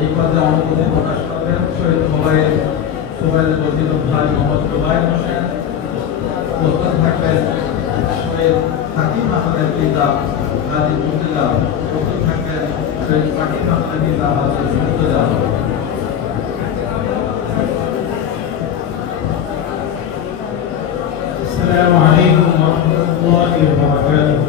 এই পর্যায়ে অনুভূতি প্রকাশ করবেন শহীদ মোবাইল সোবাইল বদিল ভাই মোহাম্মদ রুবাইল হোসেন প্রস্তুত থাকবেন শহীদ হাকিম আহমেদের পিতা গাজী মুদ্দুল্লাহ প্রস্তুত থাকবেন শহীদ হাকিম আহমেদের পিতা হাজর মুদ্দুল্লাহ السلام عليكم ورحمة الله وبركاته الحمد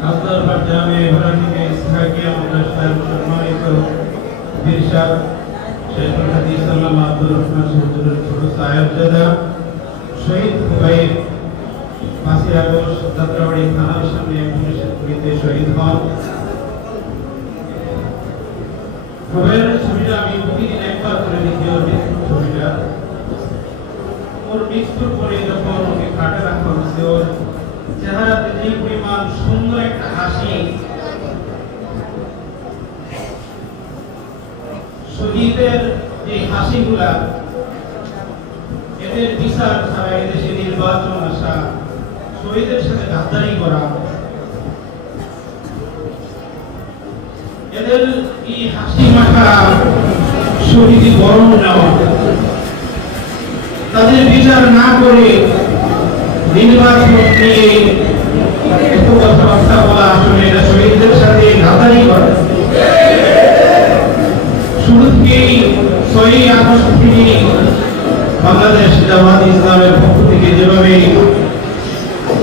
কালদারবাদ জামে ইব্রাহিমে ইসহাকিয়া মাদ্রাসার সম্মানিত বীরসাদ শেখুল হাদিস আল্লামা আব্দুর রহমান হুজুরের ছোট সাহেবজাদা, শহীদ হুবাইব পাঁচই আগস্ট যাত্রাবাড়ি থানার সামনে পুলিশের গুলিতে শহীদ হন। হুবাইবের ছবিটা আমি প্রতিদিন একবার করে দেখি, ওর ছবিটা। ওর মৃত্যুর পরে যখন ওকে খাটে রাখা হয়েছে, ওর চেহারাতে যে পরিমাণ সুন্দর একটা হাসি। শহীদের যে হাসিগুলা, এদের বিচার ছাড়া এদেশে নির্বাচন আসা, শহীদের সাথে গাদ্দারি করা, এদের এই হাসি মাখা শহীদি বরণ নেওয়া, তাদের বিচার না করে বাংলাদেশ জামাত ইসলামের পক্ষ থেকে যেভাবে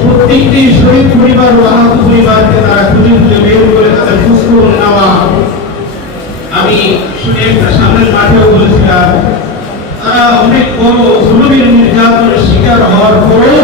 প্রত্যেকটি শহীদ পরিবার ও আহত পরিবারকে তারা খুঁজে খুঁজে বের করে তাদের খোঁজখবর নেওয়া, আমি শুনে সামনের মাঠেও বলেছিলাম, তারা অনেক বড় জুলুমের নির্যাতনের শিকার হওয়ার পরেও